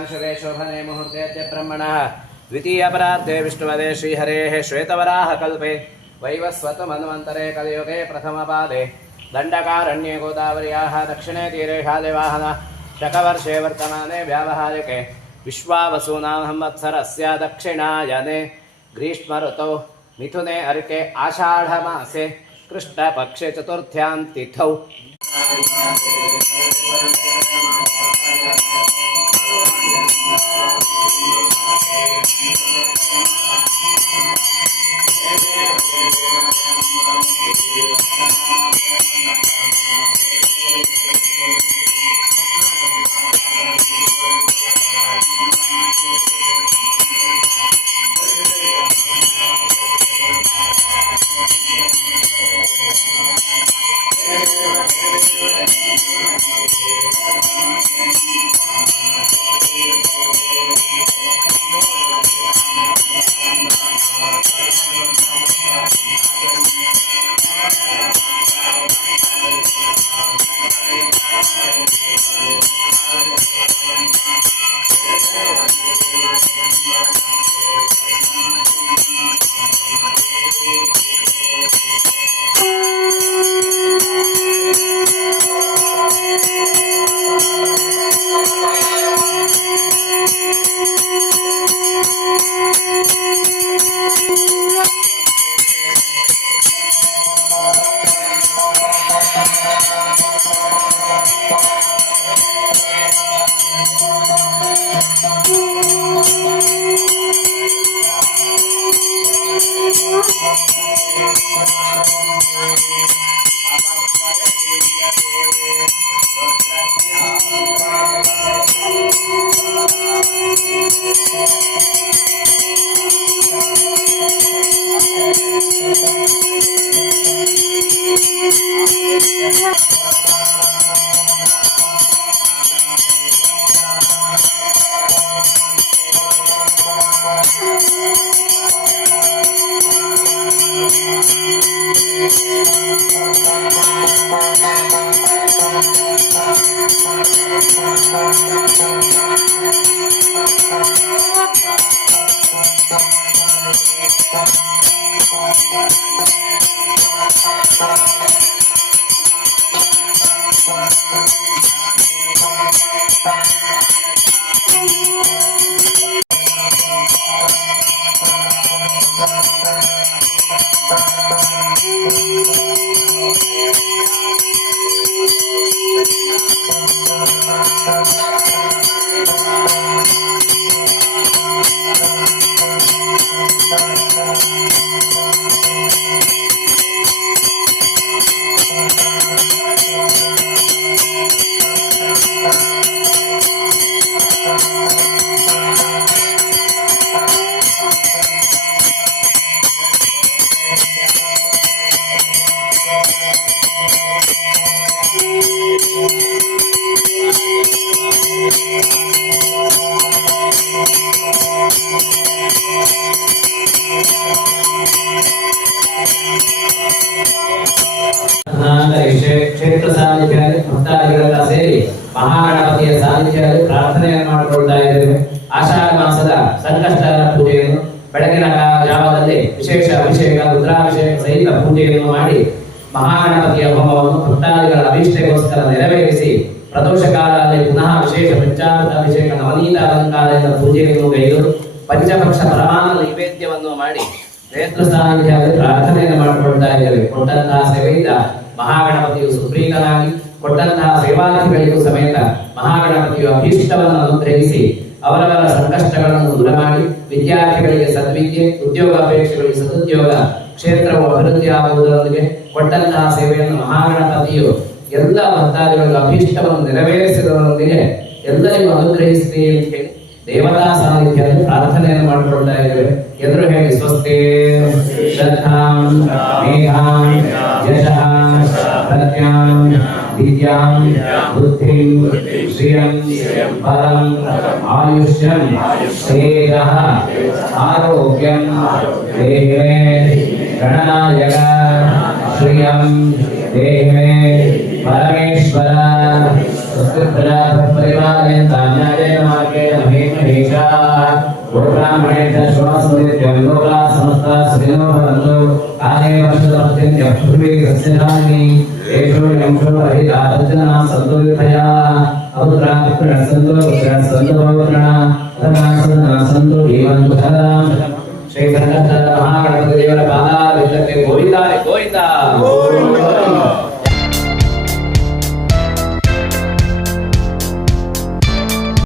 उत्तरायणांशुरे शोभने मुहूर्ते ब्रह्मणः द्वितीयपरार्धे विष्णुपदे श्रीहरेः श्वेतवराहकल्पे वैवस्वतमन्वन्तरे कलियुगे प्रथमपादे दण्डकारण्ये गोदावर्याः दक्षिणे तीरे शालिवाहन शकवर्षे वर्तमाने व्यावहारिके विश्वावसूनां संवत्सरस्य दक्षिणायने ग्रीष्मऋतौ मिथुने अर्के आषाढमासे कृष्णपक्षे चतुर्थ्यां तिथौ ಕ್ಷೇತ್ರ ಸಾನ್ನಿಧ್ಯ ಭಕ್ತಾದಿಗಳೆಲ್ಲ ಸೇರಿ ಮಹಾಗಣಪತಿಯ ಸಾನ್ನಿಧ್ಯದಲ್ಲಿ ಪ್ರಾರ್ಥನೆಯನ್ನು ಮಾಡಿಕೊಳ್ತಾ ಇದ್ದೇವೆ. ಆಷಾಢ ಮಾಸದ ಸಂಕಷ್ಟಹರ ಪೂಜೆಯನ್ನು ಬೆಳಗಿನ ಜಾವದಲ್ಲಿ ವಿಶೇಷ ಅಭಿಷೇಕ ರುದ್ರಾಭಿಷೇಕ ಸಹಿತ ಪೂಜೆಯನ್ನು ಮಾಡಿ ಮಹಾಗಣಪತಿಯ ಹೋಮವನ್ನು ಭಕ್ತಾದಿಗಳ ಅಭಿಷ್ಟೆಗೋಸ್ಕರ ನೆರವೇರಿಸಿ ಪ್ರದೋಷ ಕಾಲದಲ್ಲಿ ಪುನಃ ವಿಶೇಷ ಪಂಚಾಮೃತ ಅಭಿಷೇಕ ನವನೀತ ಅಲಂಕಾರದಿಂದ ಪೂಜೆಯನ್ನು ಗೈದು ಪಂಚಪಕ್ಷ ಪರಮಾನ್ನ ನೈವೇದ್ಯವನ್ನು ಮಾಡಿ ಕ್ಷೇತ್ರ ಸಾನ್ನಿಧ್ಯದಲ್ಲಿ ಪ್ರಾರ್ಥನೆಯನ್ನು ಮಾಡಿಕೊಳ್ತಾ ಇದ್ದೇವೆ. ಕೊಟ್ಟಂತಹ ಸೇವೆಯಿಂದ ಮಹಾಗಣಪತಿಯು ಸುಪ್ರೀತನಾಗಿ ಕೊಟ್ಟಂತಹ ಸೇವಾರ್ಥಿಗಳಿಗೂ ಸಮೇತ ಮಹಾಗಣಪತಿಯು ಅಭೀಷ್ಟವನ್ನು ಅನುಗ್ರಹಿಸಿ ಅವರವರ ಸಂಕಷ್ಟಗಳನ್ನು ದೂರ ಮಾಡಿ ವಿದ್ಯಾರ್ಥಿಗಳಿಗೆ ಸದ್ವಿದ್ಯೆ, ಉದ್ಯೋಗಾಪೇಕ್ಷೆಗಳಿಗೆ ಸದುದ್ಯೋಗ, ಕ್ಷೇತ್ರವು ಅಭಿವೃದ್ಧಿ ಆಗುವುದರೊಂದಿಗೆ ಕೊಟ್ಟಂತಹ ಸೇವೆಯನ್ನು ಮಹಾಗಣಪತಿಯು ಎಲ್ಲ ಭಕ್ತಾದಿಗಳ ಅಭೀಷ್ಟವನ್ನು ನೆರವೇರಿಸುವುದರೊಂದಿಗೆ ಎಲ್ಲರಿಗೂ ಅನುಗ್ರಹಿಸಿ ಅಂತ ಹೇಳಿ ದೇವತಾ ಸಾನ್ನಿಧ್ಯದಲ್ಲಿ ಪ್ರಾರ್ಥನೆಯನ್ನು ಮಾಡಿಕೊಳ್ತಾ ಇದ್ದೇವೆ. ಎದುರು ಹೇಳಿ ಸ್ವಸ್ತಿ ಶ್ರದ್ಧಾಂ ಮೇಧಾಂ ಯಶಃ ಪ್ರಜ್ಞಾಂ ವಿದ್ಯಾಂ ಬುದ್ಧಿಂ ಶ್ರಿಯಂ ಬಲಂ ಆಯುಷ್ಯಂ ತೇಜಃ ಆರೋಗ್ಯಂ ದೇಹೇ ಗಣನಾಯಕ ಶ್ರಿಯಂ ದೇಹೇ ಪರಮೇಶ್ವರ परिवारेण महेशा ब्राह्मणेभ्यः श्वासोदित्यं लोका समस्ता श्रीनो भवन्तु काले वर्षदपर्यन्तं पृथ्वी सस्यधारिणी एषो यंशो रहितार्जना सन्तु विभया अपुत्रा पुत्रः सन्तु पुत्रः सन्तु पौत्रणा तथा सन्तु जीवन्तु सदा श्री संकष्ट महागणपति देवर पादार विन्दते गोविंदा